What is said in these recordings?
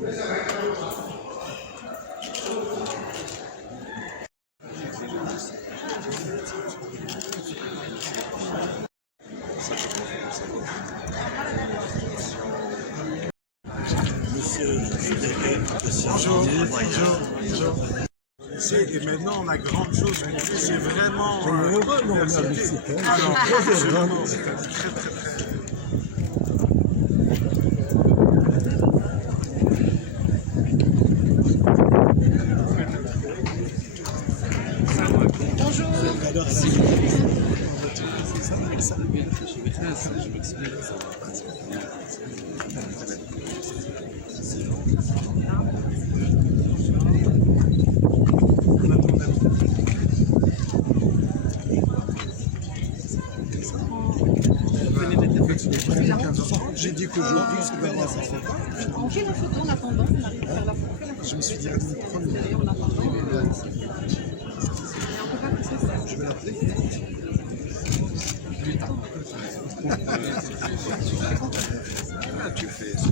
Bonjour. Et maintenant, la grande chose qu'on fait, c'est vraiment diversité. Alors, c'est vraiment très, très, très... J'ai dit qu'aujourd'hui, c'est vraiment ça. On fait la photo en attendant, on arrive à faire la photo. Je me suis dit à mon premier. Je vais l'appeler. Tu fais ça.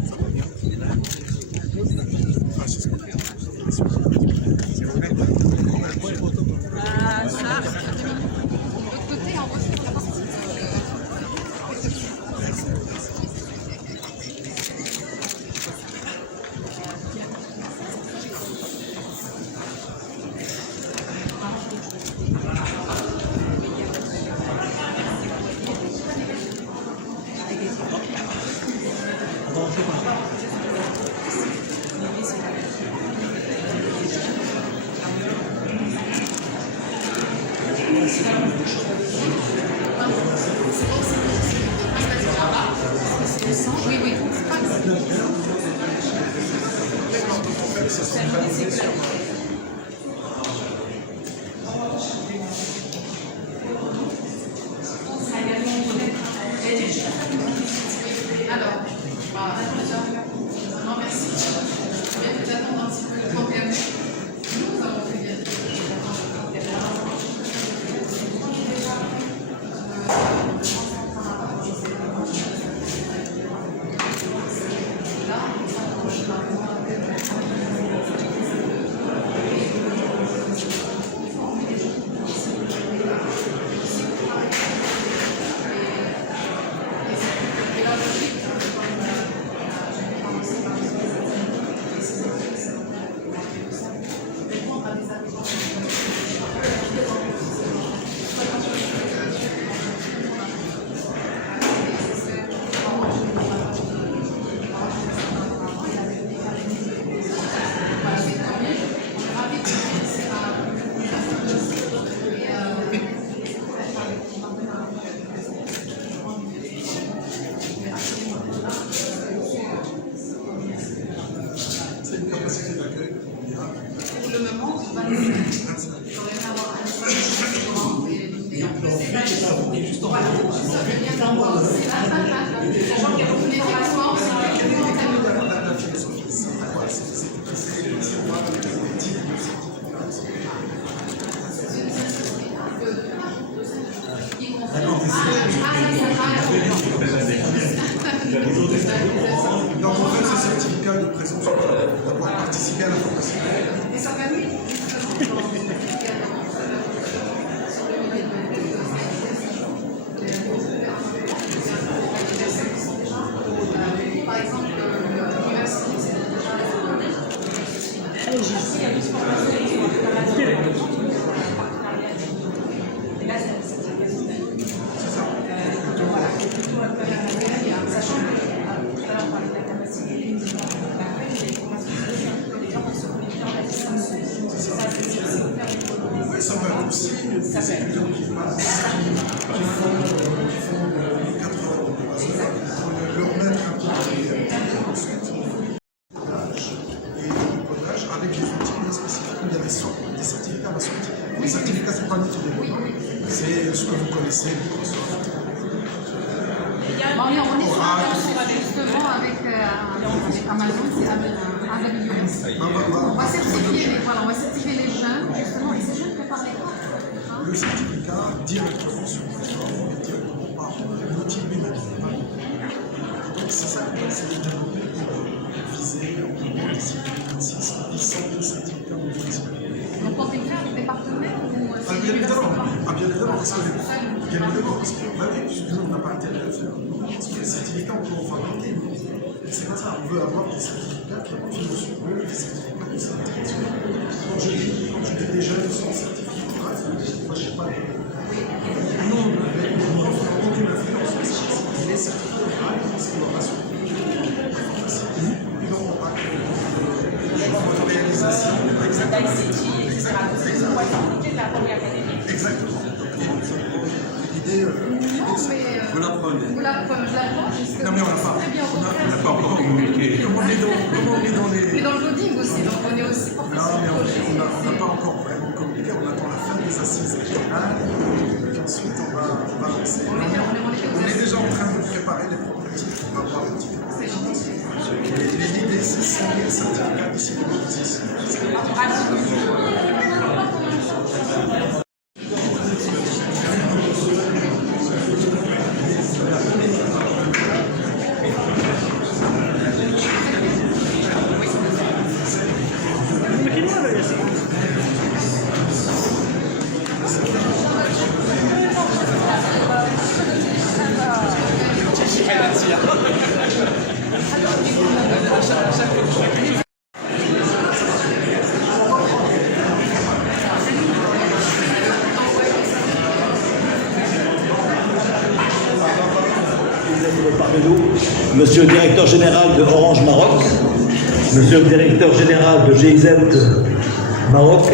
Donc en fait, c'est certificat de présence d'avoir participé à la formation. Et ça permet par exemple, l'université, c'est déjà ça va aussi des étudiants qui passent, qui font 4 heures de master, leur mettre un peu ensuite et le codage avec des outils bien spécifiques. Il y a des certificats à la sortie. Les certificats, ce n'est pas notre développement, c'est ce que vous connaissez, Microsoft. On est justement avec Amazon, c'est AWS. On va certifier les jeunes, justement, et ces jeunes préparent les cours. Le certificat directement sur Microsoft, directement par l'outil lui-même. Donc c'est ça, c'est développé pour viser d'ici 2026, 100 certificats de médecine. Vous comptez le faire avec des partenaires ou Bien évidemment, bien évidemment, parce que bah oui, nous, on n'a pas intérêt à le faire. Parce que les certificats, on peut en fabriquer. C'est pas ça, on veut avoir des certificats qui appuient sur eux, des certificats de santé. Quand je dis des jeunes sans certificat, moi je sais pas. Non, on n'a aucune influence sur ça. Les certificats, c'est l'innovation. Et donc, on parle de réalisation. Exactement. L'idée, vous la prenez. Vous la prenez, je la prends jusque. Non, mais on n'a pas. Très bien, On n'a pas encore communiqué. Comment on est dans les. Mais dans le coding aussi, donc on est aussi pour Non, mais on n'a pas encore vraiment communiqué. On attend la fin des assises régionales. Et ensuite, on va lancer. On est déjà en train de préparer les prototypes. On va voir un petit peu. C'est gentil. L'idée, c'est 100 000 certificats d'ici 2026. Parmi nous, Monsieur le directeur général de Orange Maroc, Monsieur le directeur général de GIZ Maroc,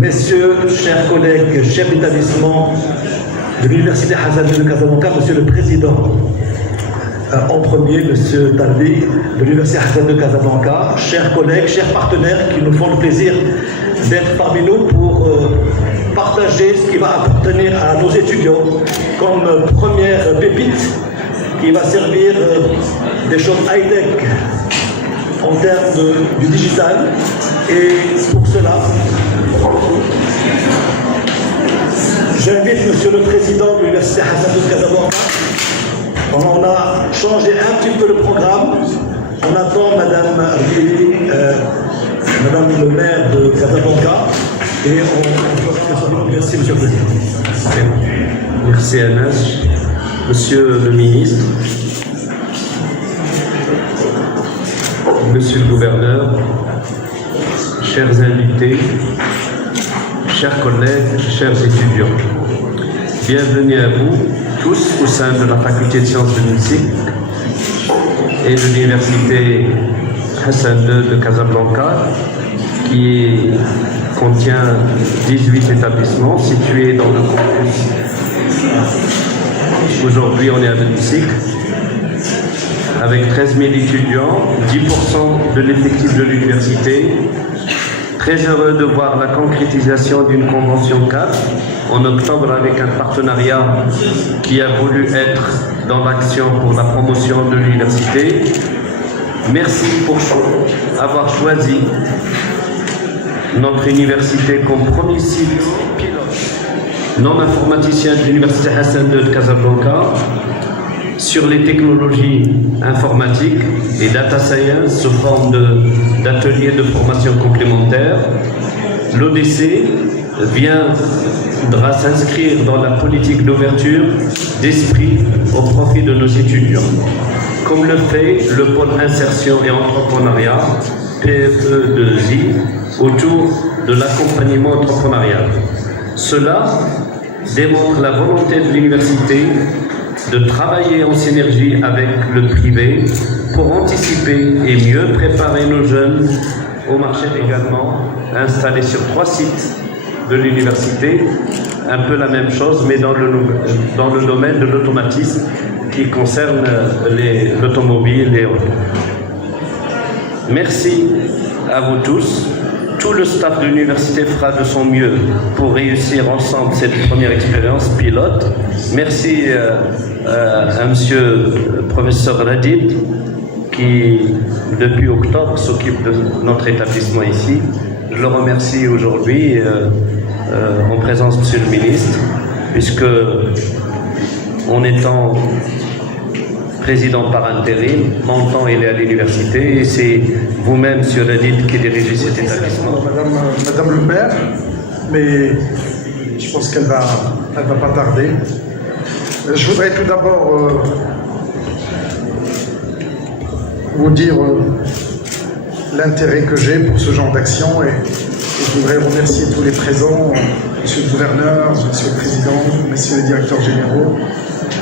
Messieurs, chers collègues, chefs d'établissement de l'Université Hassan II de Casablanca, Monsieur le Président, en premier, Monsieur Talbi de l'Université Hassan II de Casablanca, chers collègues, chers partenaires qui nous font le plaisir d'être parmi nous pour partager ce qui va appartenir à nos étudiants comme première pépite qui va servir des choses high-tech en termes du digital. Et pour cela, j'invite Monsieur le Président de l'Université Hassan II de Casablanca. On a changé un petit peu le programme. On attend Madame Argeli, Madame le maire de Casablanca. Et merci, Monsieur le Président. Merci, Anas. Monsieur le ministre, Monsieur le gouverneur, chers invités, chers collègues, chers étudiants, bienvenue à vous tous au sein de la faculté de sciences de musique et de l'université Hassan II de Casablanca, qui contient 18 établissements situés dans le campus. Aujourd'hui, on est à l'hémicycle avec 13 000 étudiants, 10% de l'effectif de l'université. Très heureux de voir la concrétisation d'une convention cadre en octobre avec un partenariat qui a voulu être dans l'action pour la promotion de l'université. Merci pour avoir choisi notre université comme premier site pilote non informaticien de l'Université Hassan II de Casablanca sur les technologies informatiques et data science sous forme d'ateliers de formation complémentaire. L'ODC viendra s'inscrire dans la politique d'ouverture d'esprit au profit de nos étudiants, comme le fait le pôle insertion et entrepreneuriat PFE2I autour de l'accompagnement entrepreneurial. Cela démontre la volonté de l'université de travailler en synergie avec le privé pour anticiper et mieux préparer nos jeunes au marché également, installés sur 3 sites de l'université, un peu la même chose, mais dans le domaine de l'automatisme qui concerne l'automobile et autres. Merci à vous tous. Tout le staff de l'université fera de son mieux pour réussir ensemble cette première expérience pilote. Merci à monsieur le professeur Radid qui, depuis octobre, s'occupe de notre établissement ici. Je le remercie aujourd'hui en présence de monsieur le ministre, puisque en étant président par intérim. Mon temps, il est à l'université et c'est vous-même, Monsieur Ladid, qui dirigez cet établissement. Madame le maire, mais je pense qu'elle va pas tarder. Je voudrais tout d'abord vous dire l'intérêt que j'ai pour ce genre d'action et je voudrais remercier tous les présents, Monsieur le gouverneur, Monsieur le président, Messieurs les directeurs généraux,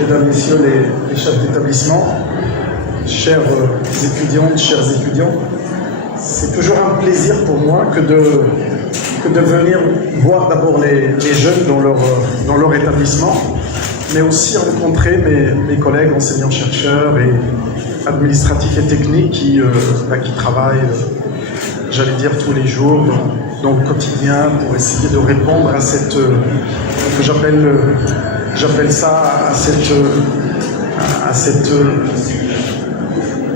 Mesdames, Messieurs les chefs d'établissement, chères étudiantes, chers étudiants. C'est toujours un plaisir pour moi que de venir voir d'abord les jeunes dans leur établissement, mais aussi rencontrer mes collègues enseignants-chercheurs et administratifs et techniques qui travaillent, j'allais dire, tous les jours dans le quotidien pour essayer de répondre à cette, que j'appelle ça, à cette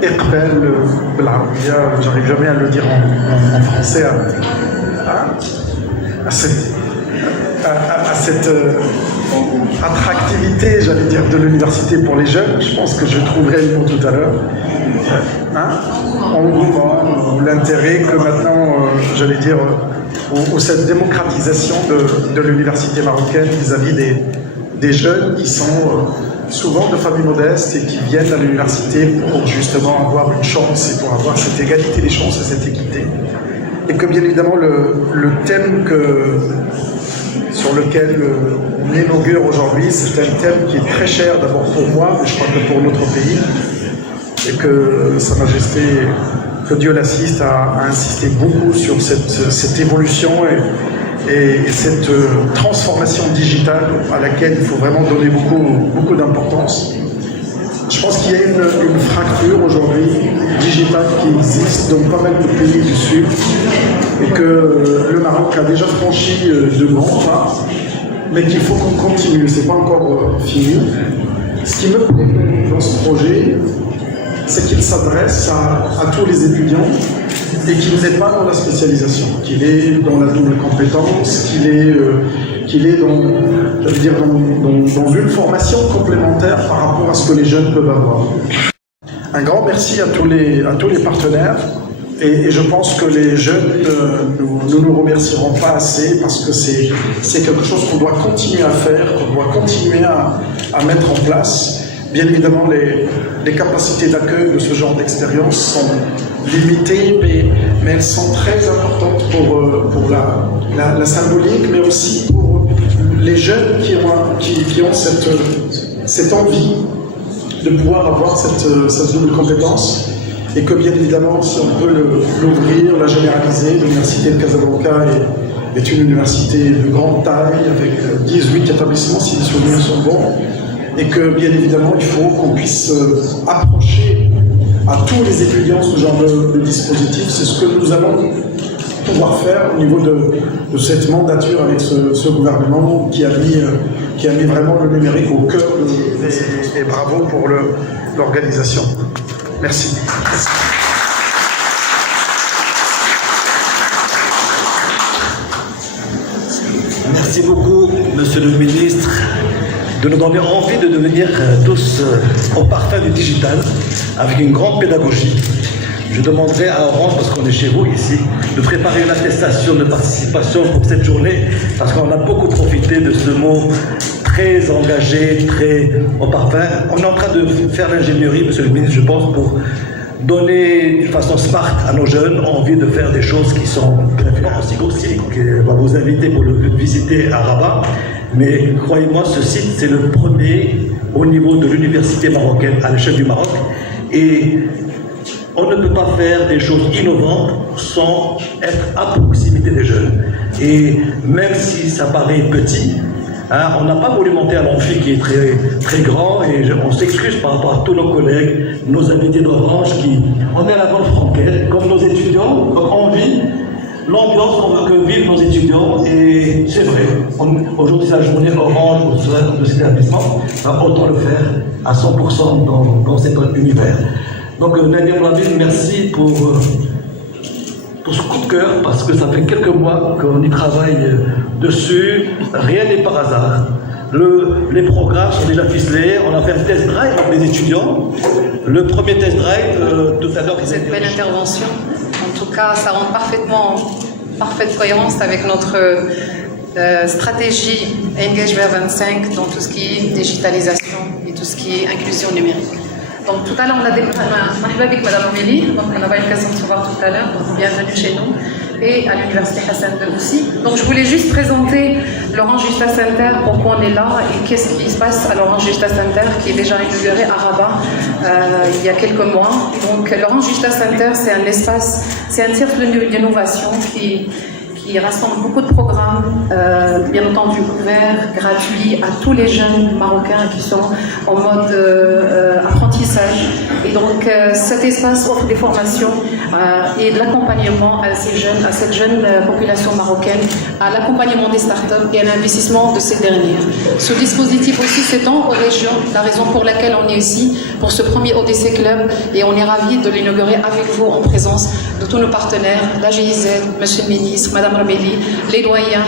إقبال بالعربية, j'arrive jamais à le dire en français, à cette attractivité, j'allais dire, de l'université pour les jeunes. Je pense que je trouverai le mot tout à l'heure. Engouement, ou l'intérêt que maintenant, j'allais dire, ou cette démocratisation de l'université marocaine vis-à-vis des jeunes qui sont souvent de familles modestes et qui viennent à l'université pour justement avoir une chance et pour avoir cette égalité des chances et cette équité. Et que bien évidemment le thème sur lequel on inaugure aujourd'hui, c'est un thème qui est très cher d'abord pour moi, mais je crois que pour notre pays, et que Sa Majesté, que Dieu l'assiste, a insisté beaucoup sur cette évolution et cette transformation digitale à laquelle il faut vraiment donner beaucoup d'importance. Je pense qu'il y a une fracture aujourd'hui digitale qui existe dans pas mal de pays du Sud et que le Maroc a déjà franchi de grands pas, mais qu'il faut qu'on continue, c'est pas encore fini. Ce qui me plaît dans ce projet, c'est qu'il s'adresse à tous les étudiants et qu'il n'est pas dans la spécialisation, qu'il est dans la double compétence, qu'il est dans une formation complémentaire par rapport à ce que les jeunes peuvent avoir. Un grand merci à tous les partenaires et je pense que les jeunes ne nous remercieront pas assez parce que c'est quelque chose qu'on doit continuer à faire, qu'on doit continuer à mettre en place. Bien évidemment, les capacités d'accueil de ce genre d'expérience sont limitées, mais elles sont très importantes pour la symbolique, mais aussi pour les jeunes qui ont cette envie de pouvoir avoir cette double compétence. Et que bien évidemment, si on peut l'ouvrir, la généraliser, l'Université de Casablanca est une université de grande taille, avec 18 établissements, si les souvenirs sont bons. Et que bien évidemment il faut qu'on puisse approcher à tous les étudiants ce genre de dispositif. C'est ce que nous allons pouvoir faire au niveau de cette mandature avec ce gouvernement qui a mis vraiment le numérique au cœur et bravo pour l'organisation. Merci. Merci beaucoup, Monsieur le Ministre, de nous donner envie de devenir tous au parfum du digital, avec une grande pédagogie. Je demanderai à Orange, parce qu'on est chez vous ici, de préparer une attestation de participation pour cette journée, parce qu'on a beaucoup profité de ce mot très engagé, très au parfum. On est en train de faire l'ingénierie, Monsieur le Ministre, je pense, pour donner d'une façon smart à nos jeunes envie de faire des choses qui sont aussi aussi, qui va vous inviter pour le visiter à Rabat. Mais croyez-moi, ce site, c'est le premier au niveau de l'université marocaine à l'échelle du Maroc. Et on ne peut pas faire des choses innovantes sans être à proximité des jeunes. Et même si ça paraît petit, on n'a pas voulu monter à l'amphi qui est très, très grand et on s'excuse par rapport à tous nos collègues, nos invités d'Orange on est à la grande franquette, comme nos étudiants, comme on vit l'ambiance qu'on veut que vivent nos étudiants et c'est vrai. Aujourd'hui c'est la journée Orange de cet établissement, autant le faire à 100% dans cet univers. Donc Nadia Moulavine, merci pour ce coup de cœur parce que ça fait quelques mois qu'on y travaille dessus. Rien n'est par hasard. Les programmes sont déjà ficelés. On a fait un test drive avec les étudiants. Le premier test drive, tout à l'heure... Cette belle intervention. En tout cas, ça rend parfaitement parfaite cohérence avec notre stratégie Engagement 25 dans tout ce qui est digitalisation et tout ce qui est inclusion numérique. Donc tout à l'heure, on a démarré avec Madame Amélie, donc on a eu l'occasion de se voir tout à l'heure, donc bienvenue chez nous, et à l'Université Hassan II aussi. Donc je voulais juste présenter l'Orange Justa Center, pourquoi on est là et qu'est-ce qui se passe à l'Orange Justa Center qui est déjà inauguré à Rabat il y a quelques mois. Donc l'Orange Justa Center, c'est un espace, c'est un cercle d'innovation qui rassemble beaucoup de programmes, bien entendu ouverts, gratuits à tous les jeunes marocains qui sont en mode apprentissage. Et donc cet espace offre des formations et de l'accompagnement à ces jeunes, à cette jeune population marocaine, à l'accompagnement des startups et à l'investissement de ces dernières. Ce dispositif aussi s'étend aux régions, la raison pour laquelle on est ici pour ce premier ODC Club, et on est ravis de l'inaugurer avec vous en présence de tous nos partenaires, la GIZ, Monsieur le Ministre, Madame Ramélie, les doyens,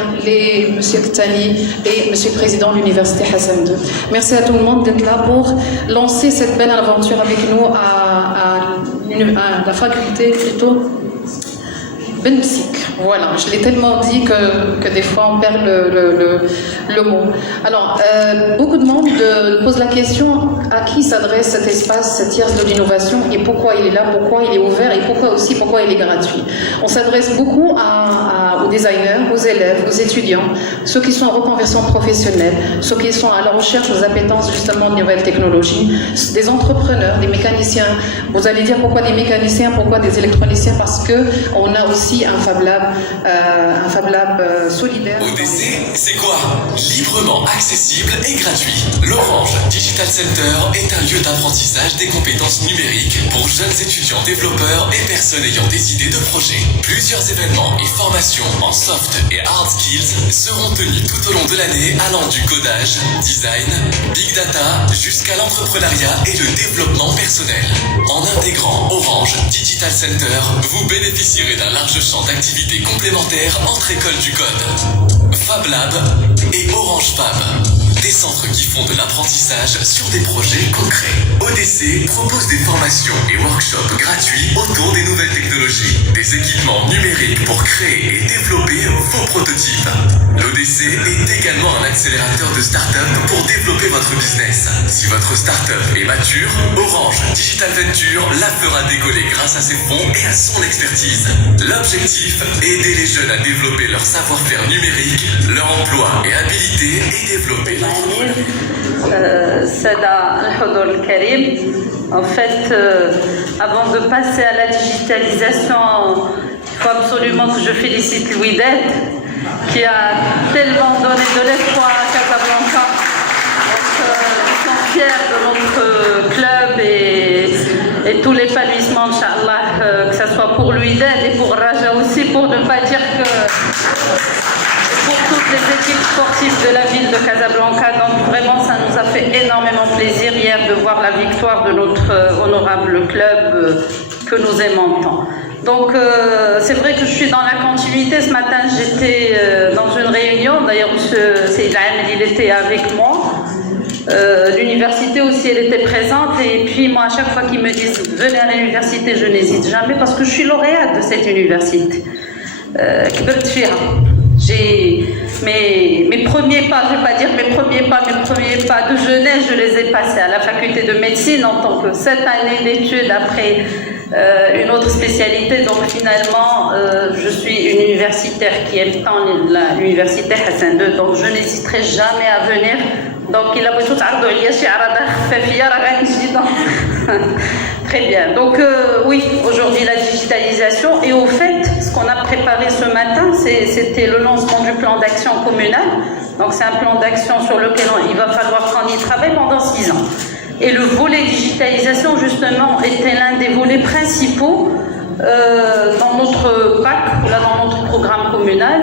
Monsieur Ktani et Monsieur le Président de l'Université Hassan II. Merci à tout le monde d'être là pour lancer cette belle aventure avec nous à la faculté plutôt Benpsik. Voilà, je l'ai tellement dit que des fois on perd le mot. Alors, beaucoup de monde pose la question à qui s'adresse cet espace, cette tierce de l'innovation et pourquoi il est là, pourquoi il est ouvert et pourquoi il est gratuit. On s'adresse beaucoup aux designers, aux élèves, aux étudiants, ceux qui sont en reconversion professionnelle, ceux qui sont à la recherche aux appétences justement de nouvelles technologies, des entrepreneurs, des mécaniciens. Vous allez dire pourquoi des mécaniciens, pourquoi des électroniciens, parce que on a aussi un Fab Lab solidaire. ODC, c'est quoi? Librement accessible et gratuit. L'Orange Digital Center est un lieu d'apprentissage des compétences numériques pour jeunes étudiants développeurs et personnes ayant des idées de projets. Plusieurs événements et formations en soft et hard skills seront tenus tout au long de l'année, allant du codage, design, big data jusqu'à l'entrepreneuriat et le développement personnel. En intégrant Orange Digital Center, vous bénéficierez d'un large champ d'activités complémentaires entre écoles du code, Fab Lab et Orange Fab. Des centres qui font de l'apprentissage sur des projets concrets. ODC propose des formations et workshops gratuits autour des nouvelles technologies, des équipements numériques pour créer et développer vos prototypes. L'ODC est également un accélérateur de start-up pour développer votre business. Si votre start-up est mature, Orange Digital Venture la fera décoller grâce à ses fonds et à son expertise. L'objectif, aider les jeunes à développer leur savoir-faire numérique, leur emploi et habilité et développer leur Sada Al-Hudur Al-Karim. En fait, avant de passer à la digitalisation, il faut absolument que je félicite Louis-Ded qui a tellement donné de l'espoir à Casablanca. Donc, ils sont fiers de notre club et tout l'épanouissement, Inch'Allah, que ce soit pour Louis-Ded et pour Raja aussi, pour ne pas dire que... pour toutes les équipes sportives de la ville de Casablanca. Donc vraiment, ça nous a fait énormément plaisir hier de voir la victoire de notre honorable club que nous aimons tant. Donc c'est vrai que je suis dans la continuité. Ce matin, j'étais dans une réunion. D'ailleurs, M. Seyd Amel, il était avec moi. L'université aussi, elle était présente. Et puis moi, à chaque fois qu'ils me disent « Venez à l'université », je n'hésite jamais parce que je suis lauréate de cette université. J'ai mes premiers pas, je ne vais pas dire mes premiers pas de jeunesse, je les ai passés à la faculté de médecine en tant que 7 années d'études après une autre spécialité. Donc finalement, je suis une universitaire qui aime tant l'université Hassan II, donc je n'hésiterai jamais à venir. Donc il a besoin très bien. Donc oui, aujourd'hui la digitalisation. Et au fait, ce qu'on a préparé ce matin, c'était le lancement du plan d'action communal. Donc c'est un plan d'action sur lequel il va falloir qu'on y travaille pendant 6 ans. Et le volet digitalisation, justement, était l'un des volets principaux dans notre PAC, là, dans notre programme communal,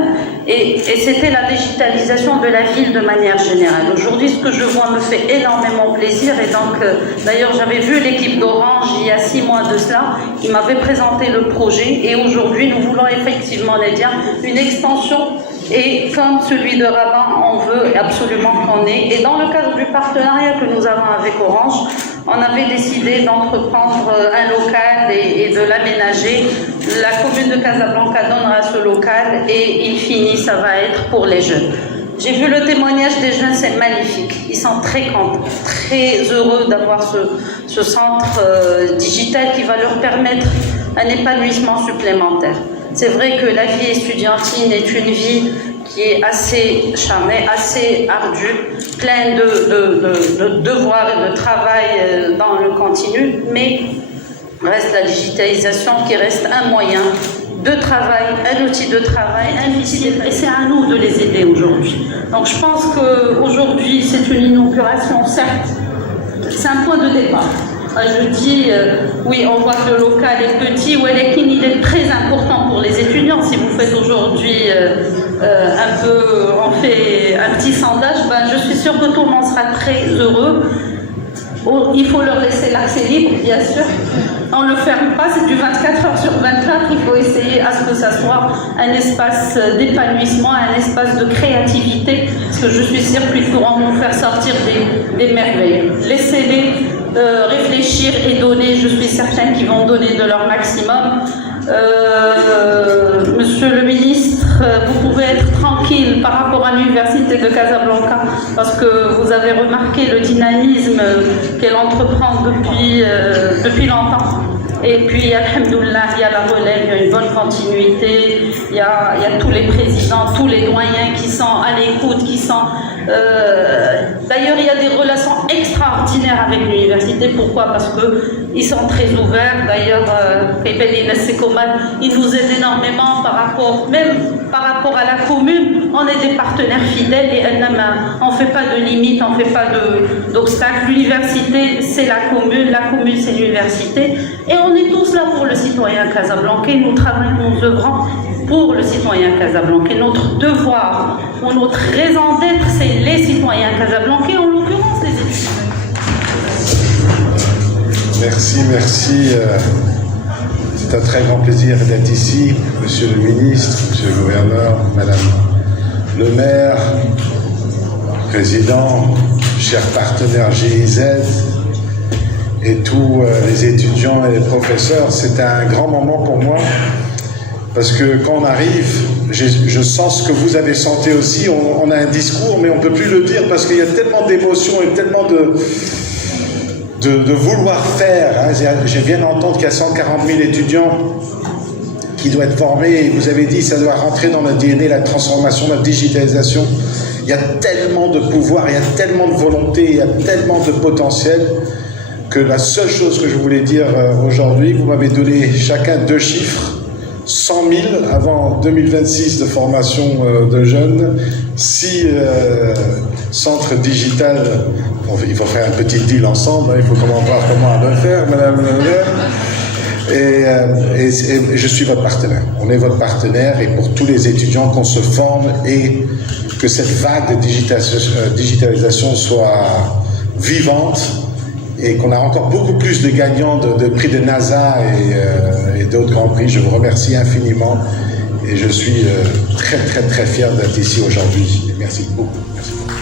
et c'était la digitalisation de la ville de manière générale. Aujourd'hui, ce que je vois me fait énormément plaisir, et donc, d'ailleurs, j'avais vu l'équipe d'Orange il y a 6 mois de cela, ils m'avaient présenté le projet, et aujourd'hui, nous voulons effectivement, les dire, une extension Et comme celui de Rabat, on veut absolument qu'on ait. Et dans le cadre du partenariat que nous avons avec Orange, on avait décidé d'entreprendre un local et de l'aménager. La commune de Casablanca donnera ce local et in fine, ça va être pour les jeunes. J'ai vu le témoignage des jeunes, c'est magnifique. Ils sont très contents, très heureux d'avoir ce centre digital qui va leur permettre un épanouissement supplémentaire. C'est vrai que la vie estudiantine est une vie qui est assez charnée, assez ardue, pleine de devoirs et de travail dans le continu, mais reste la digitalisation qui reste un moyen de travail, un outil de travail, un outil et c'est à nous de les aider aujourd'hui. Donc je pense qu'aujourd'hui c'est une inauguration, certes, c'est un point de départ. Je dis, oui, on voit que le local est petit, il est très important pour les étudiants. Si vous faites aujourd'hui on fait un petit sondage, je suis sûre que tout le monde sera très heureux. Il faut leur laisser l'accès libre, bien sûr. On ne le ferme pas, c'est du 24 heures sur 24. Il faut essayer à ce que ça soit un espace d'épanouissement, un espace de créativité, parce que je suis sûre qu'ils pourront nous faire sortir des merveilles. Laissez-les réfléchir et donner, je suis certaine qu'ils vont donner de leur maximum. Monsieur le ministre, vous pouvez être tranquille par rapport à l'université de Casablanca parce que vous avez remarqué le dynamisme qu'elle entreprend depuis longtemps. Et puis, alhamdoulilah, il y a la relève, il y a une bonne continuité, il y a tous les présidents, tous les doyens qui sont à l'écoute, qui sont... D'ailleurs, il y a des relations extraordinaires avec l'université. Pourquoi? Parce qu'ils sont très ouverts. D'ailleurs, ils nous aident énormément même par rapport à la commune. On est des partenaires fidèles et on ne fait pas de limites, on ne fait pas d'obstacles. L'université, c'est la commune c'est l'université. Et on est tous là pour le citoyen casablancais. Nous travaillons, nous œuvrons pour le citoyen casablancais. Notre devoir ou notre raison d'être, c'est les citoyens casablancais, en l'occurrence les étudiants. Merci. C'est un très grand plaisir d'être ici, Monsieur le ministre, Monsieur le gouverneur, Madame le maire, président, chers partenaires GIZ et tous les étudiants et les professeurs. C'est un grand moment pour moi parce que quand on arrive, je sens ce que vous avez senti aussi. On a un discours, mais on ne peut plus le dire parce qu'il y a tellement d'émotions et tellement de vouloir faire. Je viens d'entendre qu'il y a 140 000 étudiants qui doivent être formés et vous avez dit que ça doit rentrer dans notre DNA, la transformation, la digitalisation. Il y a tellement de pouvoir, il y a tellement de volonté, il y a tellement de potentiel que la seule chose que je voulais dire aujourd'hui, vous m'avez donné chacun 2 chiffres. 100 000 avant 2026 de formation de jeunes, 6 centres digitales. Il faut faire un petit deal ensemble, il faut voir comment on va le faire, Madame le maire. Et je suis votre partenaire. On est votre partenaire et pour tous les étudiants qu'on se forme et que cette vague de digitalisation soit vivante et qu'on a encore beaucoup plus de gagnants de prix de NASA et d'autres grands prix. Je vous remercie infiniment et je suis très fier d'être ici aujourd'hui. Merci beaucoup. Merci beaucoup.